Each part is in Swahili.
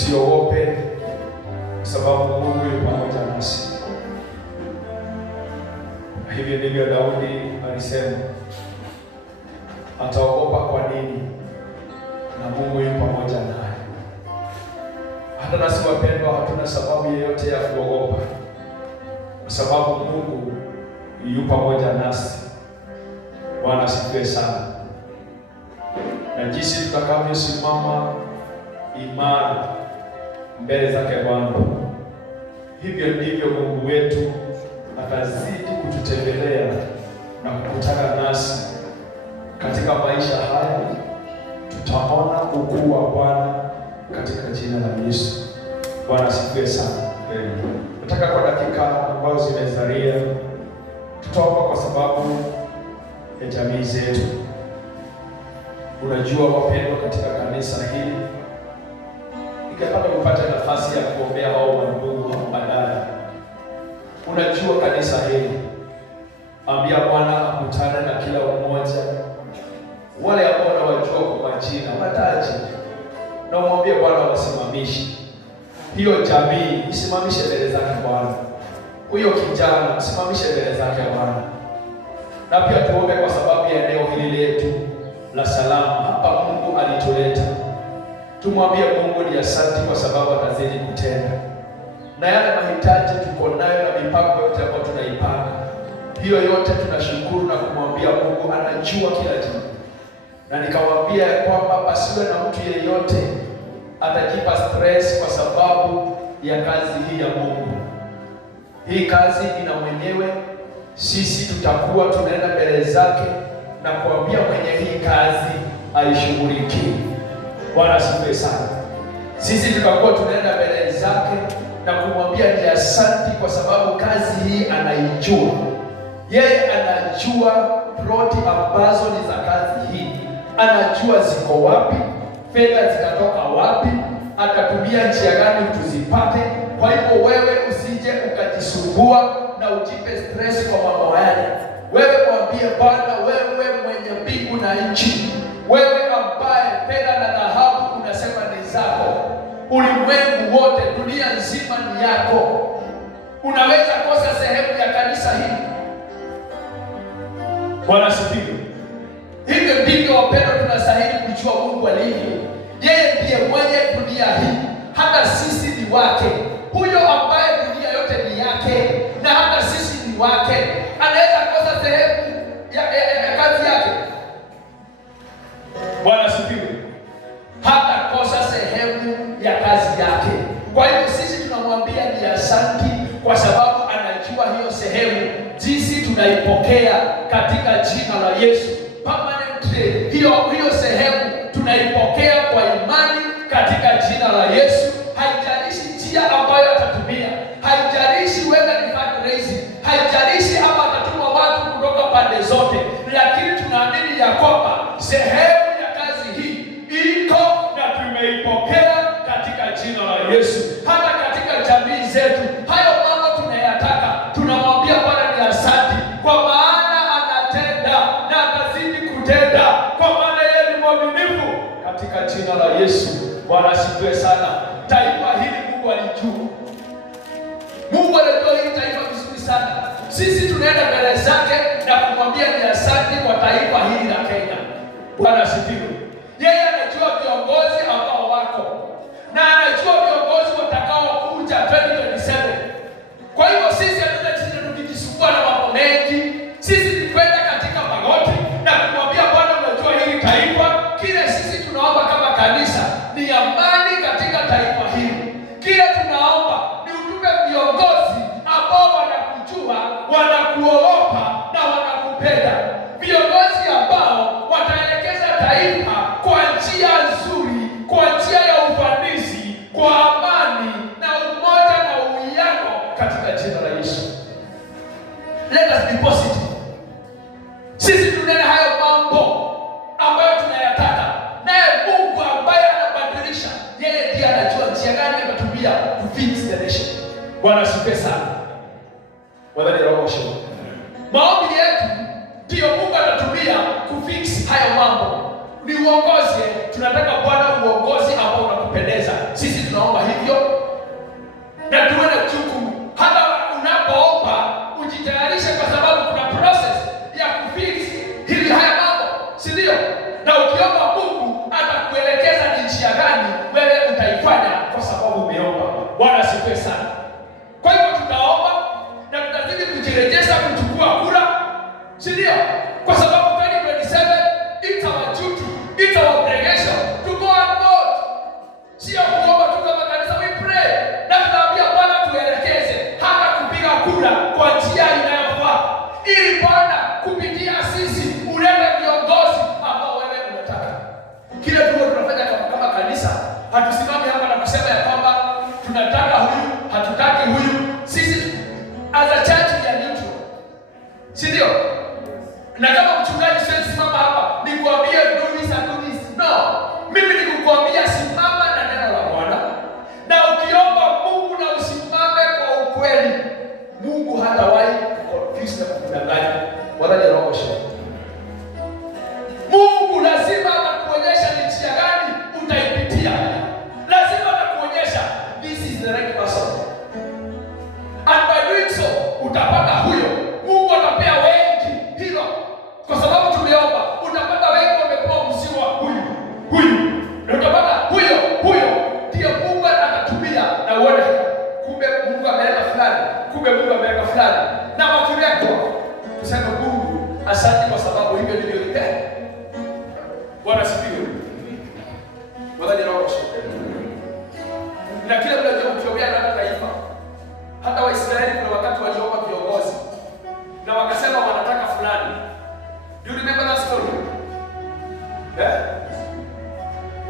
Usiogope kwa sababu Mungu yupo pamoja nasi. Hivi ndivyo Daudi alisema, ataogopa kwa nini? Na Mungu yupo pamoja naye. Hata nasi wapendwa, hatuna sababu yoyote ya kuogopa kwa sababu Mungu yupo pamoja nasi. Bwana asifiwe sana. Na jinsi tutakavyosimama imara mbele zake Bwana, hivyo ndivyo Mungu wetu atazidi kututembelea na kukutana nasi katika maisha haya. Tutaona ukuu wa Bwana katika jina la Yesu. Bwana asifiwe sana. Nataka kwa dakika ambazo zimezalia tutaomba kwa sababu ya jamii zetu. Unajua wapendwa, katika kanisa hili nikapata kupata nafasi ya kuombea hao wandugu wa badala. Unajua kanisa hili, ambia Bwana akutane na kila mmoja, wale ambao wanawajua kwa majina wataje, na umwambie Bwana wasimamishe hiyo jamii, isimamishe mbele zake Bwana. Huyo kijana usimamishe mbele zake Bwana. Na pia tuombe kwa sababu ya eneo hili letu la salama hapa Mungu alituleta. Tumwambie Mungu ni asante kwa sababu atazidi kutenda. Na yale mahitaji tuko nayo na mipango yote ambayo tunaipanga, hiyo yote tunashukuru na kumwambia Mungu anajua kila jambo. Na nikawaambia kwamba pasiwe na mtu yeyote atajipa stress kwa sababu ya kazi hii ya Mungu. Hii kazi ina mwenyewe. Sisi tutakuwa tunaenda mbele zake na kuambia mwenye hii kazi aishughulikie. Bwana asifiwe sana. Sisi tutakuwa tunaenda mbele zake na kumwambia ni asante kwa sababu kazi hii anaijua. Yeye anajua ploti ambazo ni za kazi hii, anajua ziko wapi, fedha zitatoka wapi, atatumia njia gani tuzipate. Kwa hivyo wewe usije ukajisumbua na ujipe stress kwa mambo haya. Wewe mwambie Bwana, wewe mwenye mbingu na nchi, wewe ambaye fedha na dhahabu unasema ni zako, ulimwengu wote, dunia nzima ni yako. Unaweza kosa sehemu ya kanisa hili? Bwana sifiwe. Hivyo ndivyo wapendwa tunastahili kujua Mungu alivyo. Yeye ndiye mwenye dunia hii, hata sisi ni wake. Huyo ambaye dunia yote ni yake na hata sisi ni wake, anaweza kosa sehemu ya kazi yake? Bwana sifiwe. Hata kosa sehemu ya kazi yake. Kwa hiyo sisi tunamwambia ni asante kwa sababu anajua hiyo sehemu, jinsi tunaipokea katika jina la Yesu. Permanently hiyo sehemu tunaipokea kwa imani katika jina la Yesu. Haijalishi njia ambayo atatumia, haijalishi whether ni fundraising, haijalishi ama atatuma watu kutoka pande zote, lakini tunaamini ya kwamba sehemu ya kazi hii iko na tumeipokea katika jina la Yesu. Hata katika jamii zetu hayo mambo tunayataka, tunamwambia Bwana ni asante kwa maana anatenda na atazidi kutenda, kwa maana yeye ni mwaminifu katika jina la Yesu. Bwana asifiwe sana. Taifa hili Mungu alijua. Mungu anajua hili taifa vizuri sana. Sisi tunaenda mbele zake na kumwambia ni asante kwa taifa hili la Kenya. Bwana asifiwe. Yeye anajua viongozi ambao wako na anajua viongozi watakao kuja 2027. Kwa hivyo sisi hatuna tukijisumbua na mambo mengi. Sisi ni kwenda katika magoti na kumwambia Bwana, unajua hili taifa, kile sisi tunaomba kama kanisa ni amani katika taifa hili. Kile tunaomba ni utupe viongozi ambao wanakujua, wanakuogopa na wanakupenda. Viongozi ambao wataelekeza taifa kwa njia nzuri, kwa njia ya ufanisi, kwa amani na umoja na uwiano katika jina la Yesu. Let us be positive. Sisi tunena hayo mambo ambayo tunayataka, naye Mungu ambaye anabadilisha, yeye ndiye anajua njia gani atatumia to fix the nation. Bwana asifiwe sana. Wadhani roho show. Maombi yetu ndio Mungu anatumia kufix hayo mambo. Ni uongozi, tunataka Bwana uongozi ambao unakupendeza. Sisi tunaomba Bwana asifiwe sana. Kwa hivyo tutaomba na tutazidi kujirejesha kuchukua kura, si ndio? Kwa sababu 2027 it's our duty, it's our obligation to go and vote. Sio kuomba tu kama kanisa, we pray na tunaambia Bwana tuelekeze hata kupiga kura kwa njia inayofaa, ili Bwana kupitia sisi ulete viongozi ambao wewe unataka. Kile tunafanya kama kanisa, hatusimami hapa na kusema ya kwamba tunataka huyu, hatutaki huyu. Sisi as a church we are neutral, si ndio? Na kama mchungaji siwezi simama hapa nikuambie do this and do this. No, mimi nikukuambia simama na neno la Bwana, na ukiomba Mungu na usimame kwa ukweli, Mungu hatawahi confuse na kukudanganya wala roho shida. Mungu lazima atakuonyesha ni njia gani utaipitia. Lazima atakuonyesha this is the right person. And by doing so utapata huyo. Mungu atapea wengi hilo. Kwa sababu tumeomba, utapata wengi wamepewa mzigo wa huyu. Na utapata huyo ndiye Mungu atatumia na uone kumbe Mungu ameleta fulani, kumbe Mungu ameleta fulani. Na wakirekwa tuseme Mungu asante kwa sababu hivyo ndivyo ilipenda. Bwana asifiwe. Wala roho shida. Na kila mmoja ukiongea na taifa, hata Waisraeli kuna wakati waliomba viongozi na wakasema wanataka fulani. Do you remember that story?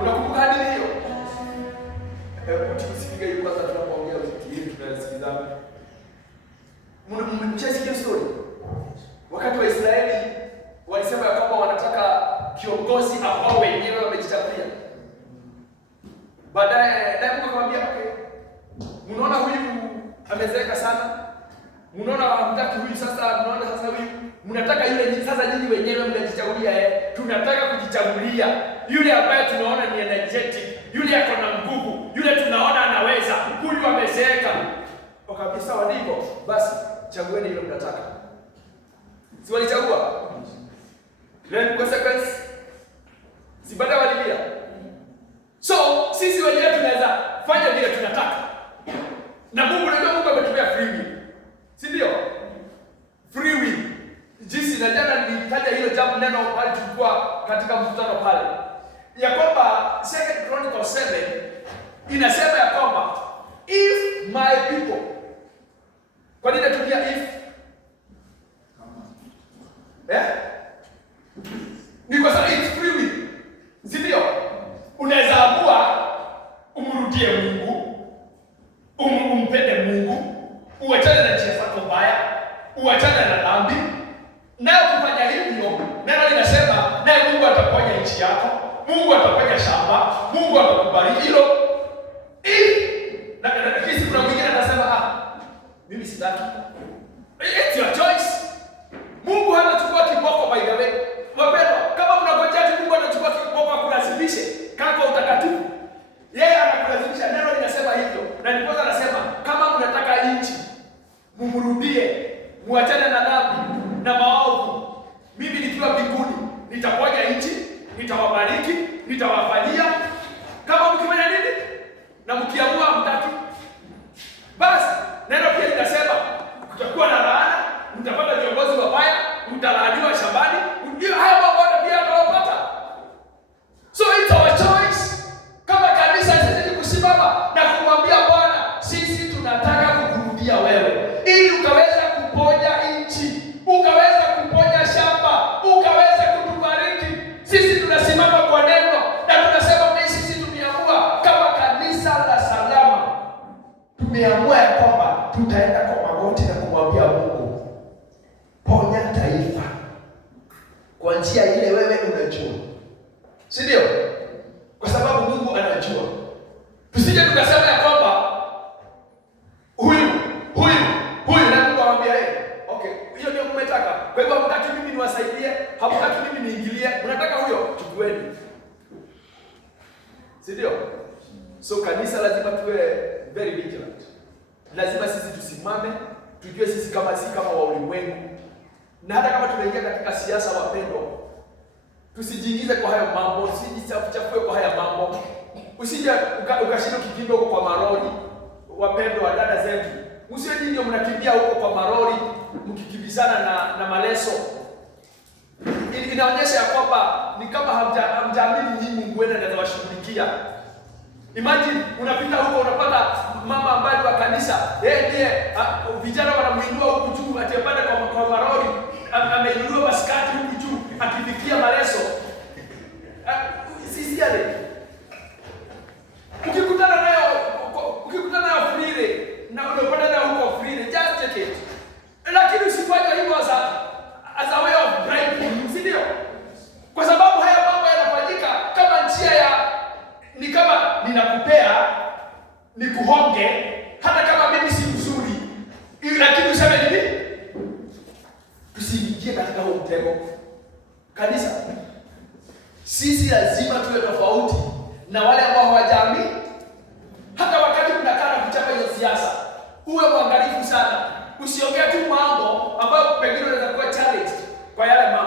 Unakumbuka hadithi hiyo? Tusipiga hiyo kwanza tunapoongea ili tunasikizana. Mnachesikia story? Wakati Waisraeli walisema ya kwamba wanataka kiongozi ambao wenyewe wamejichagulia. Baadaye Mungu akamwambia, okay, mnaona huyu amezeeka sana, mnaona hamtaki huyu, sasa mnaona sasa huyu mnataka yule, sasa nyinyi wenyewe mnajichagulia. Tunataka kujichagulia yule ambaye tunaona ni energetic, yule ako na nguvu, yule tunaona anaweza, huyu amezeeka. Wakaambia sawa, ndivyo basi chagueni yule mnataka. Si walichagua? Then consequence si baada walilia. So sisi wenyewe tunaweza fanya vile tunataka. Na Mungu ametumia free will. Si ndio? Free will. Jinsi na jana nilitaja hilo jambo neno pale tulikuwa katika mkutano pale. Ya kwamba 2 Chronicles 7 inasema ya kwamba if my people. Kwa nini natumia if? Ni kwa sababu it's free will. Si ndio? Unaweza amua umrudie Mungu, umpende Mungu, uachane na njia zako mbaya, uachane na dhambi. Na ukifanya hivyo, neno linasema naye Mungu ataponya nchi yako, Mungu ataponya shamba, Mungu atakubariki hilo. Na kisi kuna mwingine anasema mimi sitaki. It's your choice. Mungu hanachukua kiboko by the way. Wapendwa, kama mnangojea Mungu anachukua kiboko akulazimishe kama utakatifu, yeye anakulazimisha. Neno linasema hivyo. Na ndipo anasema kama mnataka nchi, mumrudie, muachane na dhambi na maovu. Mimi nikiwa mbinguni nitaponya nchi, nitawabariki, nitawafanyia. Kama mkifanya nini? Na mkiamua mtaki, basi neno pia linasema kutakuwa na laana, mtapata viongozi wabaya, mtalaaniwa shambani. Ndio haya mambo pia atawapata. So it's our choice. Kama kanisa sisi kusimama na kumwambia Bwana, sisi tunataka kukurudia wewe, ili ukaweza kuponya nchi, ukaweza kuponya shamba, ukaweza kutubariki. Sisi tunasimama kwa neno na tunasema sisi tumeamua kama kanisa la Salama, tumeamua ya kwamba tutaenda kwa magoti na kumwambia Mungu, ponya taifa kwa njia ile wewe unajua. Si ndio? Kwa sababu Mungu anajua. Tusije tukasema ya kwamba huyu na Mungu anamwambia okay, hiyo ndio mmetaka. Kwa hivyo hamtaki mimi niwasaidie, hamtaki mimi niingilie, mnataka huyo, chukueni. Si ndio? So kanisa lazima tuwe very vigilant. Lazima sisi tusimame, tujue sisi kama wa ulimwengu. Na hata kama tunaingia katika siasa, wapendwa, tusijiingize kwa haya mambo, usijichafue kwa haya mambo. Usije ukashinda ukikimbia huko kwa maroli. wapendwa wa dada zetu, msio nyinyi mnakimbia huko kwa marori mkikimbizana na maleso. Inaonyesha ya kwamba ni kama hamjaamini nyinyi Mungu wenu anaweza washughulikia. Imagine unapita huko unapata mama ambaye wa kanisa, yeye ndiye vijana wanamuinua huku juu atapanda kwa marori, ameinua baskati huku juu akifikia maleso. Sisi yale. Ukikutana nayo free na unapanda nayo huko free, just take it. Lakini usifanye hivyo as a way of bribing, si ndio? Kwa sababu haya mambo yanafanyika kama njia ya ni kama ninakupea nikuhonge, hata kama mimi si mzuri, lakini useme nini? Tusiingie katika huo mtego. Kanisa, sisi lazima tuwe tofauti na wale ambao hawajamii. Hata wakati unakaa na kuchapa hiyo siasa, uwe mwangalifu sana. Usiongee tu mambo ambayo pengine unaweza kuwa challenge kwa yale mambo.